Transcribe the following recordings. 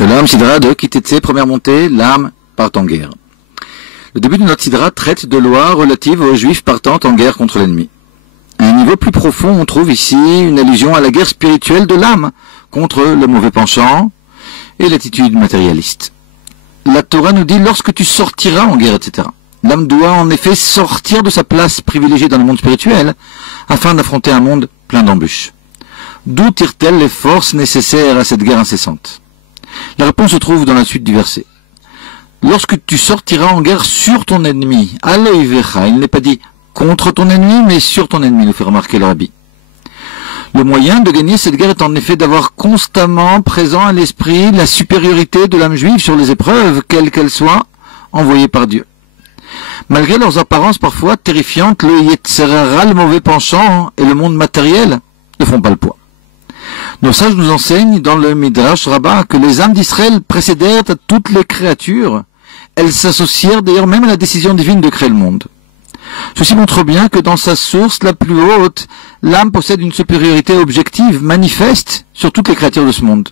Shalom, Sidra de Kitetse, première montée, l'âme part en guerre. Le début de notre Sidra traite de lois relatives aux Juifs partant en guerre contre l'ennemi. À un niveau plus profond, on trouve ici une allusion à la guerre spirituelle de l'âme contre le mauvais penchant et l'attitude matérialiste. La Torah nous dit lorsque tu sortiras en guerre, etc. L'âme doit en effet sortir de sa place privilégiée dans le monde spirituel afin d'affronter un monde plein d'embûches. D'où tire-t-elle les forces nécessaires à cette guerre incessante? La réponse se trouve dans la suite du verset. Lorsque tu sortiras en guerre sur ton ennemi, Aloïvecha, il n'est pas dit contre ton ennemi, mais sur ton ennemi, nous fait remarquer le Rabbi. Le moyen de gagner cette guerre est en effet d'avoir constamment présent à l'esprit la supériorité de l'âme juive sur les épreuves, quelles qu'elles soient, envoyées par Dieu. Malgré leurs apparences parfois terrifiantes, le Yetzer Hara, le mauvais penchant, et le monde matériel ne font pas le poids. Nos sages nous enseignent dans le Midrash Rabbah que les âmes d'Israël précédèrent à toutes les créatures. Elles s'associèrent d'ailleurs même à la décision divine de créer le monde. Ceci montre bien que dans sa source la plus haute, l'âme possède une supériorité objective, manifeste sur toutes les créatures de ce monde.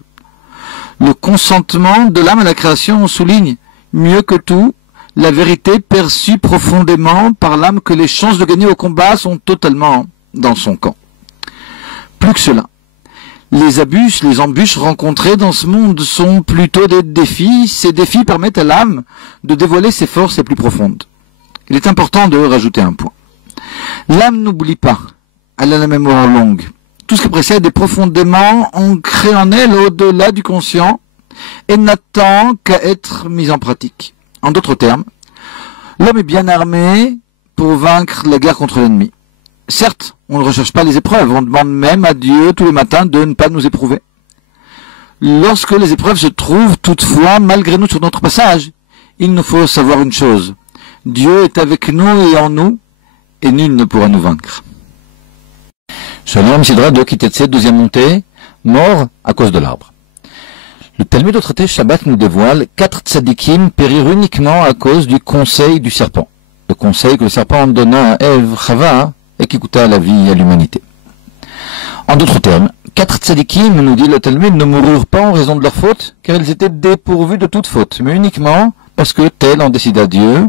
Le consentement de l'âme à la création souligne, mieux que tout, la vérité perçue profondément par l'âme que les chances de gagner au combat sont totalement dans son camp. Plus que cela, les embûches rencontrées dans ce monde sont plutôt des défis. Ces défis permettent à l'âme de dévoiler ses forces les plus profondes. Il est important de rajouter un point. L'âme n'oublie pas. Elle a la mémoire longue. Tout ce qui précède est profondément ancré en elle au-delà du conscient et n'attend qu'à être mis en pratique. En d'autres termes, l'homme est bien armé pour vaincre la guerre contre l'ennemi. Certes, on ne recherche pas les épreuves, on demande même à Dieu tous les matins de ne pas nous éprouver. Lorsque les épreuves se trouvent toutefois malgré nous sur notre passage, il nous faut savoir une chose. Dieu est avec nous et en nous, et nul ne pourra nous vaincre. Shalom, Sidra de Kitetse, deuxième montée, mort à cause de l'arbre. Le Talmud au traité Shabbat nous dévoile 4 tzadikim périrent uniquement à cause du conseil du serpent. Le conseil que le serpent donna à Ève, Chava, et qui coûta la vie à l'humanité. En d'autres termes, 4 tzadikim, nous dit le Talmud, ne moururent pas en raison de leur faute, car ils étaient dépourvus de toute faute, mais uniquement parce que tel en décida Dieu,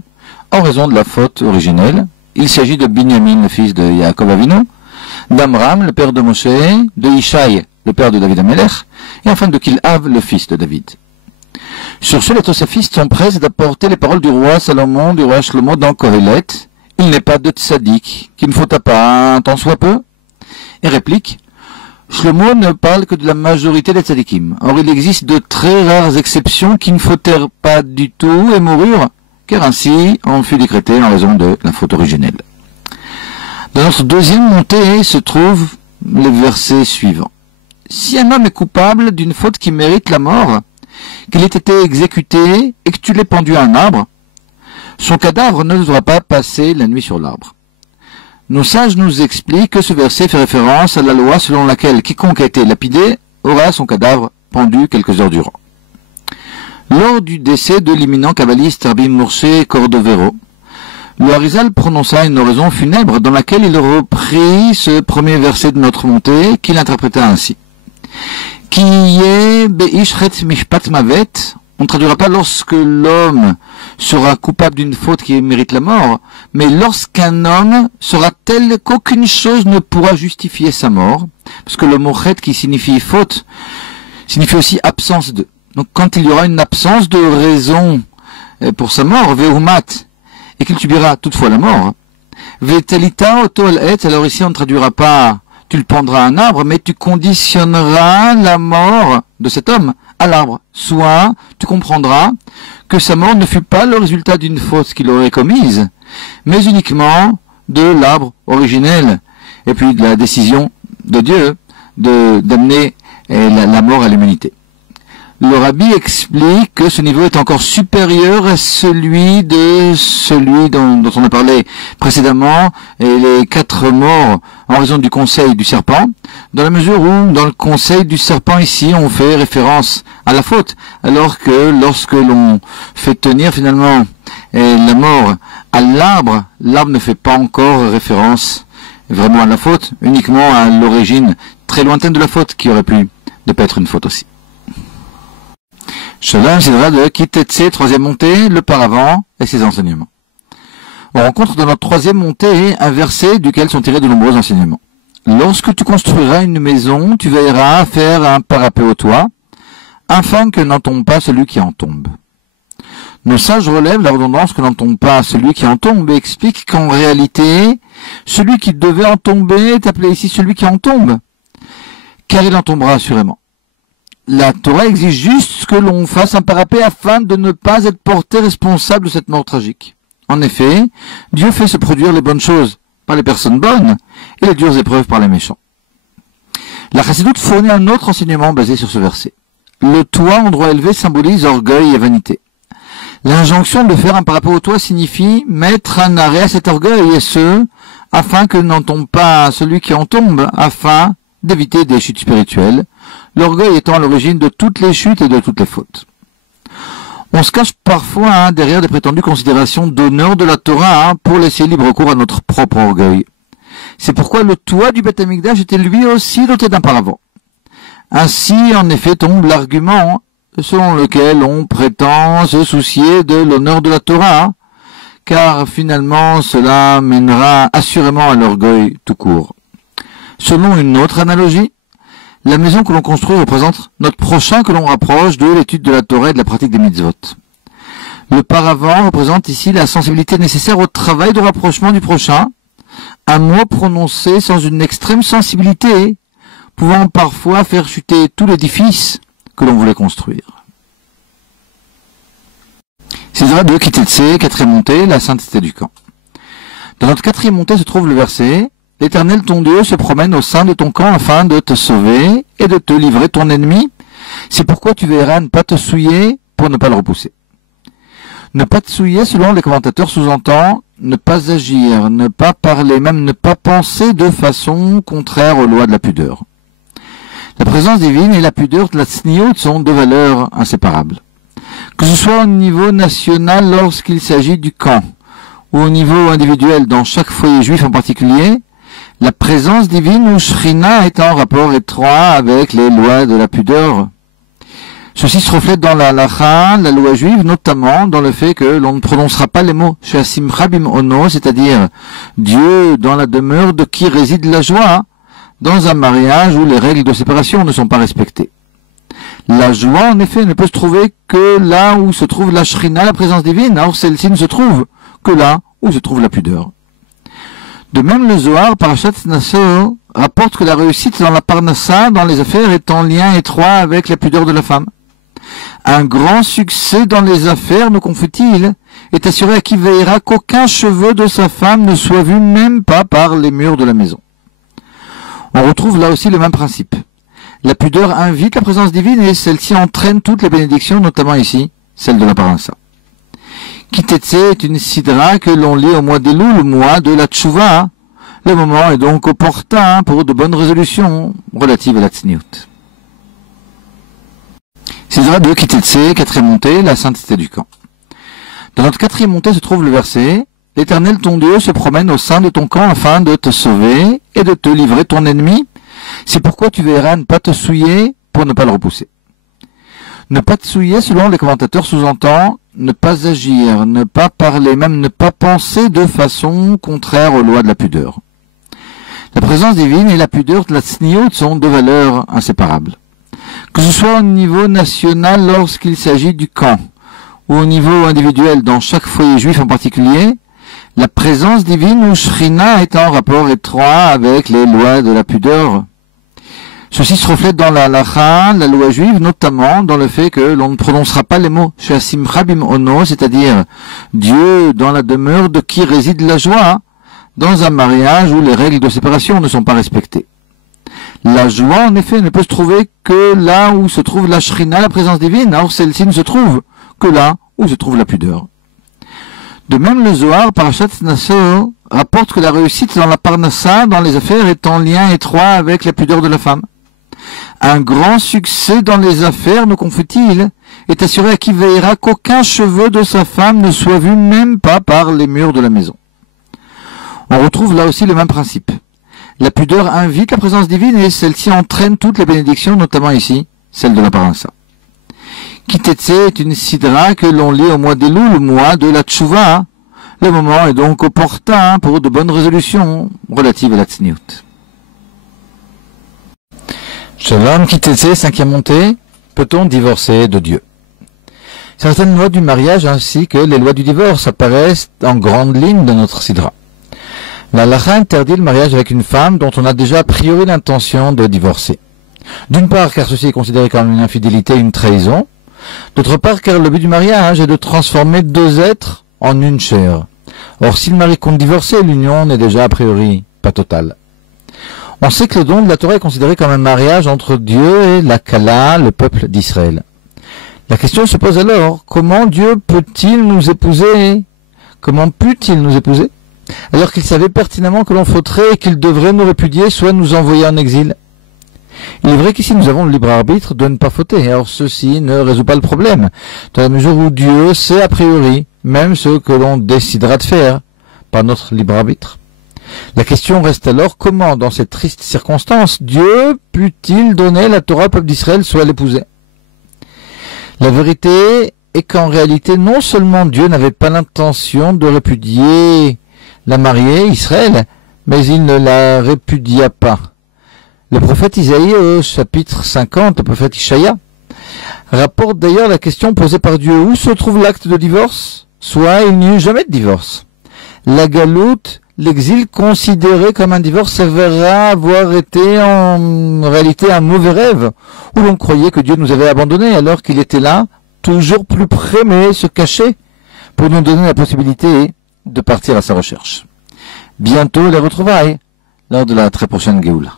en raison de la faute originelle. Il s'agit de Binyamin, le fils de Yaakov Avinu, d'Amram, le père de Moshe, de Ishaï, le père de David Amelech, et enfin de Kilhav, le fils de David. Sur ce, les tosafistes sont prêts d'apporter les paroles du roi Salomon, du roi Shlomo dans Kohelet. Il n'est pas de tzaddik qui ne faute pas un tant soit peu. Et réplique, Shlomo ne parle que de la majorité des tzaddikim. Or, il existe de très rares exceptions qui ne fautèrent pas du tout et moururent, car ainsi en fut décrété en raison de la faute originelle. Dans notre deuxième montée se trouvent les versets suivants. Si un homme est coupable d'une faute qui mérite la mort, qu'il ait été exécuté et que tu l'aies pendu à un arbre, son cadavre ne devra pas passer la nuit sur l'arbre. Nos sages nous expliquent que ce verset fait référence à la loi selon laquelle quiconque a été lapidé aura son cadavre pendu quelques heures durant. Lors du décès de l'imminent kabbaliste Rabbi Moshe Cordovero, le Harizal prononça une oraison funèbre dans laquelle il reprit ce premier verset de notre montée qu'il interpréta ainsi. Qui est be'ishchet mishpat mavet. On ne traduira pas lorsque l'homme sera coupable d'une faute qui mérite la mort, mais lorsqu'un homme sera tel qu'aucune chose ne pourra justifier sa mort, parce que le mot chet qui signifie faute, signifie aussi absence de. Donc quand il y aura une absence de raison pour sa mort, vehumat, et qu'il subira toutefois la mort, vetalita otol et, alors ici on ne traduira pas tu le pendras à un arbre, mais tu conditionneras la mort de cet homme à l'arbre. Soit tu comprendras que sa mort ne fut pas le résultat d'une faute qu'il aurait commise, mais uniquement de l'arbre originel, et puis de la décision de Dieu d'amener la mort à l'humanité. Le Rabbi explique que ce niveau est encore supérieur à celui dont on a parlé précédemment, et les 4 morts en raison du conseil du serpent, dans la mesure où, dans le conseil du serpent ici, on fait référence à la faute, alors que lorsque l'on fait tenir finalement la mort à l'arbre, l'arbre ne fait pas encore référence vraiment à la faute, uniquement à l'origine très lointaine de la faute, qui aurait pu ne pas être une faute aussi. Shalom, Sidra de Kitetse, troisième montée, le paravent et ses enseignements. On rencontre dans notre troisième montée un verset duquel sont tirés de nombreux enseignements. Lorsque tu construiras une maison, tu veilleras à faire un parapet au toit, afin que n'en tombe pas celui qui en tombe. Nos sages relèvent la redondance que n'en tombe pas celui qui en tombe et expliquent qu'en réalité, celui qui devait en tomber est appelé ici celui qui en tombe, car il en tombera assurément. La Torah exige juste que l'on fasse un parapet afin de ne pas être porté responsable de cette mort tragique. En effet, Dieu fait se produire les bonnes choses par les personnes bonnes et les dures épreuves par les méchants. La Chassidoute fournit un autre enseignement basé sur ce verset. Le toit en droit élevé symbolise orgueil et vanité. L'injonction de faire un parapet au toit signifie mettre un arrêt à cet orgueil, et ce, afin que n'en tombe pas celui qui en tombe, afin d'éviter des chutes spirituelles, l'orgueil étant à l'origine de toutes les chutes et de toutes les fautes. On se cache parfois derrière des prétendues considérations d'honneur de la Torah pour laisser libre cours à notre propre orgueil. C'est pourquoi le toit du Beth Amikdash était lui aussi doté d'un paravent. Ainsi, en effet, tombe l'argument selon lequel on prétend se soucier de l'honneur de la Torah, car finalement cela mènera assurément à l'orgueil tout court. Selon une autre analogie, la maison que l'on construit représente notre prochain que l'on rapproche de l'étude de la Torah et de la pratique des mitzvot. Le paravent représente ici la sensibilité nécessaire au travail de rapprochement du prochain, un mot prononcé sans une extrême sensibilité, pouvant parfois faire chuter tout l'édifice que l'on voulait construire. Sidra de Kitetse, quatrième montée, la sainteté du camp. Dans notre quatrième montée se trouve le verset « L'Éternel ton Dieu se promène au sein de ton camp afin de te sauver et de te livrer ton ennemi. C'est pourquoi tu veilleras à ne pas te souiller pour ne pas le repousser. » Ne pas te souiller, selon les commentateurs, sous-entend ne pas agir, ne pas parler, même ne pas penser de façon contraire aux lois de la pudeur. La présence divine et la pudeur de la tsniout sont deux valeurs inséparables. Que ce soit au niveau national lorsqu'il s'agit du camp, ou au niveau individuel dans chaque foyer juif en particulier, la présence divine ou Shrina est en rapport étroit avec les lois de la pudeur. Ceci se reflète dans la halacha, la loi juive, notamment dans le fait que l'on ne prononcera pas les mots Sheasimcha bim'ono, c'est-à-dire Dieu dans la demeure de qui réside la joie, dans un mariage où les règles de séparation ne sont pas respectées. La joie, en effet, ne peut se trouver que là où se trouve la Shrina, la présence divine, or celle-ci ne se trouve que là où se trouve la pudeur. De même, le Zohar, Parashat Nassor, rapporte que la réussite dans la parnassa, dans les affaires, est en lien étroit avec la pudeur de la femme. Un grand succès dans les affaires, nous confie-t-il, est assuré à qui veillera qu'aucun cheveu de sa femme ne soit vu même pas par les murs de la maison. On retrouve là aussi le même principe. La pudeur invite la présence divine et celle-ci entraîne toutes les bénédictions, notamment ici, celle de la parnassa. Kitetse est une sidra que l'on lit au mois d'Elul, le mois de la tchouva. Le moment est donc opportun pour de bonnes résolutions relatives à la tsniout. Sidra de Kitetse, quatrième montée, la sainteté du camp. Dans notre quatrième montée se trouve le verset « L'Éternel ton Dieu se promène au sein de ton camp afin de te sauver et de te livrer ton ennemi. C'est pourquoi tu veilleras à ne pas te souiller pour ne pas le repousser. » Ne pas te souiller, selon les commentateurs, sous-entend ne pas agir, ne pas parler, même ne pas penser de façon contraire aux lois de la pudeur. La présence divine et la pudeur de la tsniout sont deux valeurs inséparables. Que ce soit au niveau national lorsqu'il s'agit du camp, ou au niveau individuel dans chaque foyer juif en particulier, la présence divine ou Shrina est en rapport étroit avec les lois de la pudeur. Ceci se reflète dans la halacha, la loi juive, notamment dans le fait que l'on ne prononcera pas les mots Sheasimcha bim'ono, c'est-à-dire Dieu dans la demeure de qui réside la joie, dans un mariage où les règles de séparation ne sont pas respectées. La joie, en effet, ne peut se trouver que là où se trouve la Shrina, la présence divine, or celle-ci ne se trouve que là où se trouve la pudeur. De même, le Zohar, Parashat Nassor, rapporte que la réussite dans la parnassa, dans les affaires, est en lien étroit avec la pudeur de la femme. Un grand succès dans les affaires, nous confie-t-il, est assuré à qui veillera qu'aucun cheveu de sa femme ne soit vu même pas par les murs de la maison. On retrouve là aussi le même principe. La pudeur invite la présence divine et celle-ci entraîne toutes les bénédictions, notamment ici, celle de la parnassa. Kitetse est une sidra que l'on lit au mois d'Elul, le mois de la Tchouva. Le moment est donc opportun pour de bonnes résolutions relatives à la Tzniut. Shalom Kitetse, cinquième montée. Peut-on divorcer de Dieu? Certaines lois du mariage ainsi que les lois du divorce apparaissent en grande ligne dans notre sidra. La halakha interdit le mariage avec une femme dont on a déjà a priori l'intention de divorcer. D'une part car ceci est considéré comme une infidélité et une trahison. D'autre part car le but du mariage est de transformer deux êtres en une chair. Or si le mari compte divorcer, l'union n'est déjà a priori pas totale. On sait que le don de la Torah est considéré comme un mariage entre Dieu et la Kala, le peuple d'Israël. La question se pose alors, comment Dieu peut-il nous épouser? Comment put-il nous épouser? Alors qu'il savait pertinemment que l'on fauterait et qu'il devrait nous répudier, soit nous envoyer en exil. Il est vrai qu'ici nous avons le libre arbitre de ne pas fauter, alors ceci ne résout pas le problème, dans la mesure où Dieu sait a priori, même ce que l'on décidera de faire, par notre libre arbitre. La question reste alors, comment, dans ces tristes circonstances, Dieu put-il donner la Torah au peuple d'Israël, soit l'épouser? La vérité est qu'en réalité, non seulement Dieu n'avait pas l'intention de répudier la mariée, Israël, mais il ne la répudia pas. Le prophète Isaïe, au chapitre 50, le prophète Ishaïa, rapporte d'ailleurs la question posée par Dieu, où se trouve l'acte de divorce? Soit il n'y eut jamais de divorce. La galoute, l'exil considéré comme un divorce, s'avérera avoir été en réalité un mauvais rêve, où l'on croyait que Dieu nous avait abandonnés alors qu'il était là, toujours plus près mais se cachait, pour nous donner la possibilité de partir à sa recherche. Bientôt les retrouvailles, lors de la très prochaine Géoula.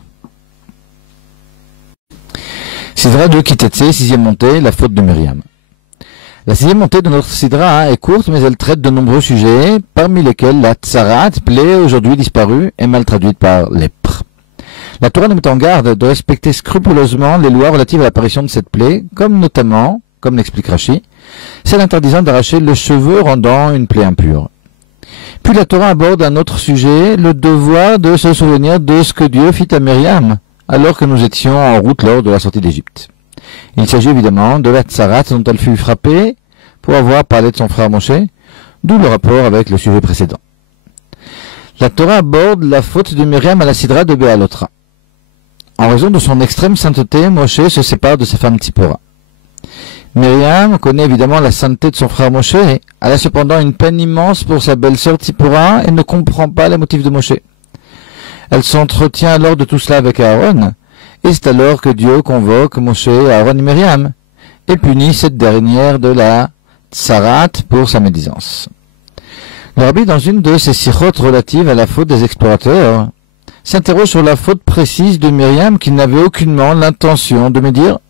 Sidra de Kitetse, sixième montée, la faute de Myriam. La sixième montée de notre Sidra est courte, mais elle traite de nombreux sujets, parmi lesquels la Tsarat, plaie aujourd'hui disparue, est mal traduite par lèpre. La Torah nous met en garde de respecter scrupuleusement les lois relatives à l'apparition de cette plaie, comme notamment, comme l'explique Rashi, celle interdisant d'arracher le cheveu rendant une plaie impure. Puis la Torah aborde un autre sujet, le devoir de se souvenir de ce que Dieu fit à Myriam, alors que nous étions en route lors de la sortie d'Égypte. Il s'agit évidemment de la Tsarat dont elle fut frappée pour avoir parlé de son frère Moshe, d'où le rapport avec le sujet précédent. La Torah aborde la faute de Myriam à la Sidra de Béalotra. En raison de son extrême sainteté, Moshe se sépare de sa femme Tzipora. Myriam connaît évidemment la sainteté de son frère Moshe, elle a cependant une peine immense pour sa belle-sœur Tzipora et ne comprend pas les motifs de Moshe. Elle s'entretient alors de tout cela avec Aaron, et c'est alors que Dieu convoque Moshe, Aaron et Myriam, et punit cette dernière de la Tsarat pour sa médisance. Le Rabbi, dans une de ses sirotes relatives à la faute des explorateurs, s'interroge sur la faute précise de Myriam qui n'avait aucunement l'intention de médire,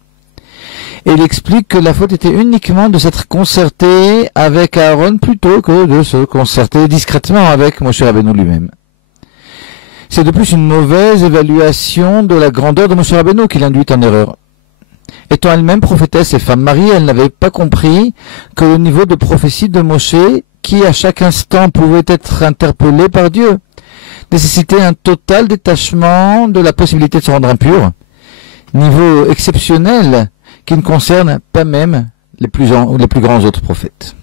et il explique que la faute était uniquement de s'être concertée avec Aaron plutôt que de se concerter discrètement avec Moshe Rabbeinu lui-même. C'est de plus une mauvaise évaluation de la grandeur de Moshe Rabbeinu qui l'induit en erreur. Étant elle-même prophétesse et femme mariée, elle n'avait pas compris que le niveau de prophétie de Moshe, qui à chaque instant pouvait être interpellé par Dieu, nécessitait un total détachement de la possibilité de se rendre impur, niveau exceptionnel qui ne concerne pas même les plus grands autres prophètes.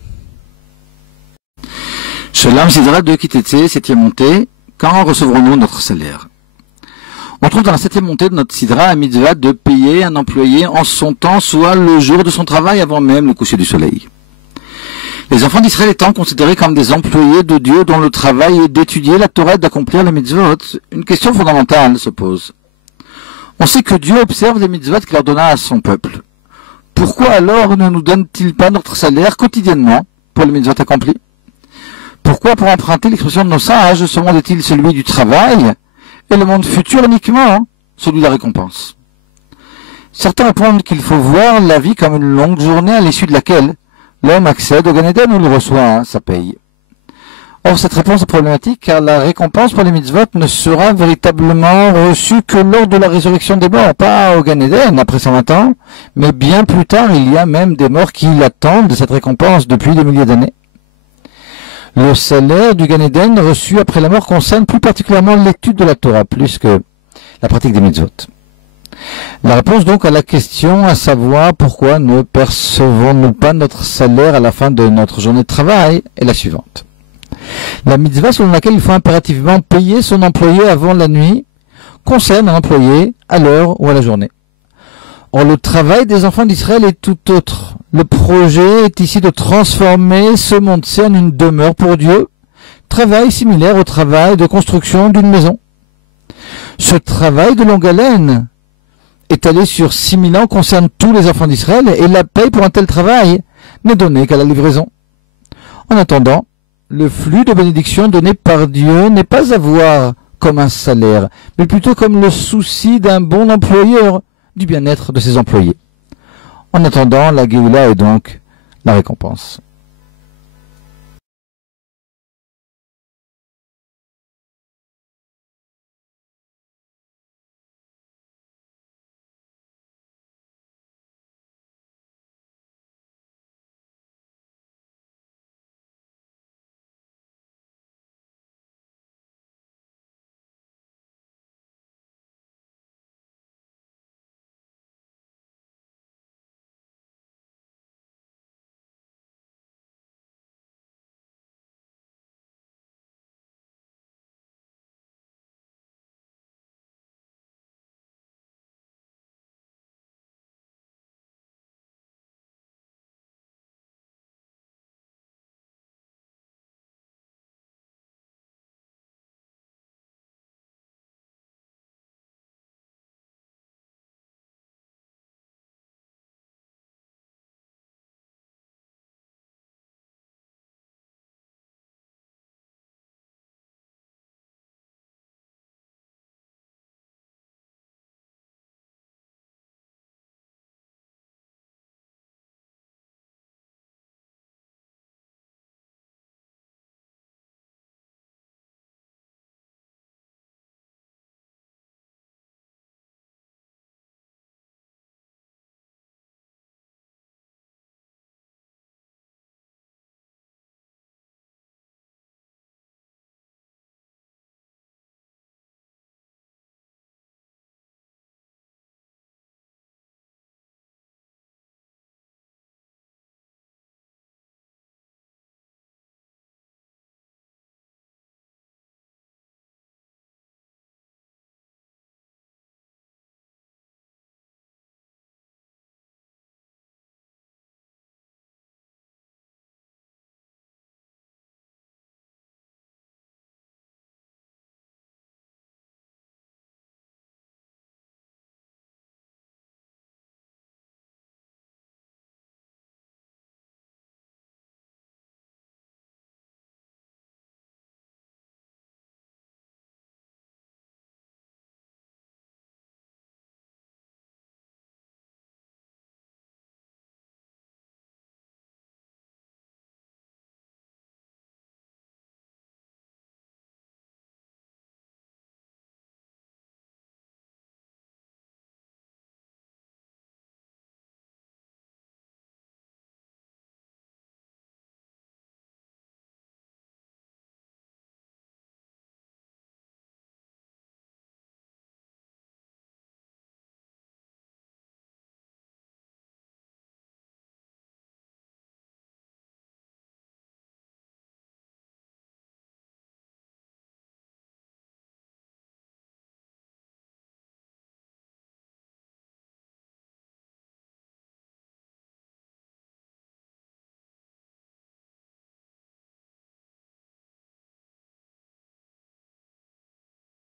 Shalom Sidra de Kitetse, septième montée. Quand recevrons-nous notre salaire? On trouve dans la septième montée de notre Sidra la mitzvah de payer un employé en son temps, soit le jour de son travail avant même le coucher du soleil. Les enfants d'Israël étant considérés comme des employés de Dieu dont le travail est d'étudier la Torah et d'accomplir les mitzvot, une question fondamentale se pose. On sait que Dieu observe les mitzvot qu'il ordonna à son peuple. Pourquoi alors ne nous donne-t-il pas notre salaire quotidiennement pour les mitzvot accomplis? Pourquoi, pour emprunter l'expression de nos sages, ce monde est-il celui du travail et le monde futur uniquement celui de la récompense? Certains répondent qu'il faut voir la vie comme une longue journée à l'issue de laquelle l'homme accède au Gan Eden où il reçoit sa paye. Or, cette réponse est problématique car la récompense pour les mitzvot ne sera véritablement reçue que lors de la résurrection des morts, pas au Gan Eden après 120 ans, mais bien plus tard. Il y a même des morts qui l'attendent de cette récompense depuis des milliers d'années. Le salaire du Gan Eden reçu après la mort concerne plus particulièrement l'étude de la Torah, plus que la pratique des mitzvot. La réponse donc à la question, à savoir pourquoi ne percevons-nous pas notre salaire à la fin de notre journée de travail, est la suivante. La mitzvah selon laquelle il faut impérativement payer son employé avant la nuit concerne un employé à l'heure ou à la journée. Or, le travail des enfants d'Israël est tout autre. Le projet est ici de transformer ce monde-ci en une demeure pour Dieu, travail similaire au travail de construction d'une maison. Ce travail de longue haleine, étalé sur 6000 ans, concerne tous les enfants d'Israël et la paye pour un tel travail n'est donnée qu'à la livraison. En attendant, le flux de bénédictions donné par Dieu n'est pas à voir comme un salaire, mais plutôt comme le souci d'un bon employeur du bien-être de ses employés. En attendant, la Géoula est donc la récompense.